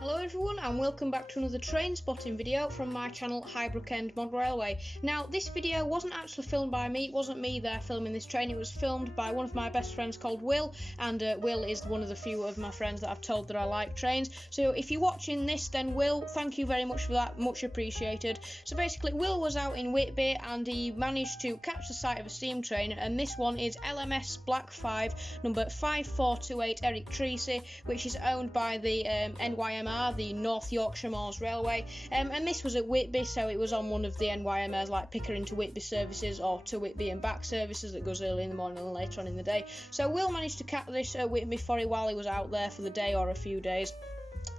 Hello everyone and welcome back to another train spotting video from my channel Highbrook End Mod Railway. Now this video wasn't actually filmed by me, it wasn't me there filming this train, it was filmed by one of my best friends called Will, and Will is one of the few of my friends that I've told that I like trains. So if you're watching this then Will, thank you very much for that, much appreciated. So basically Will was out in Whitby and he managed to catch the sight of a steam train, and this one is LMS Black 5 number 5428 Eric Treacy, which is owned by the NYMR, the North Yorkshire Moors Railway, and this was at Whitby, so it was on one of the NYMR's like Pickering to Whitby services or to Whitby and back services that goes early in the morning and later on in the day. So Will managed to catch this at Whitby for it while he was out there for the day or a few days.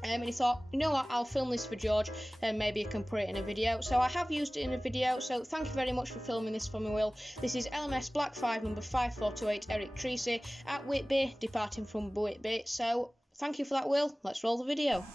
And he thought, you know what, I'll film this for George and maybe I can put it in a video. So I have used it in a video, so thank you very much for filming this for me, Will. This is LMS Black 5 number 5428 Eric Treacy at Whitby, departing from Whitby. So thank you for that, Will. Let's roll the video.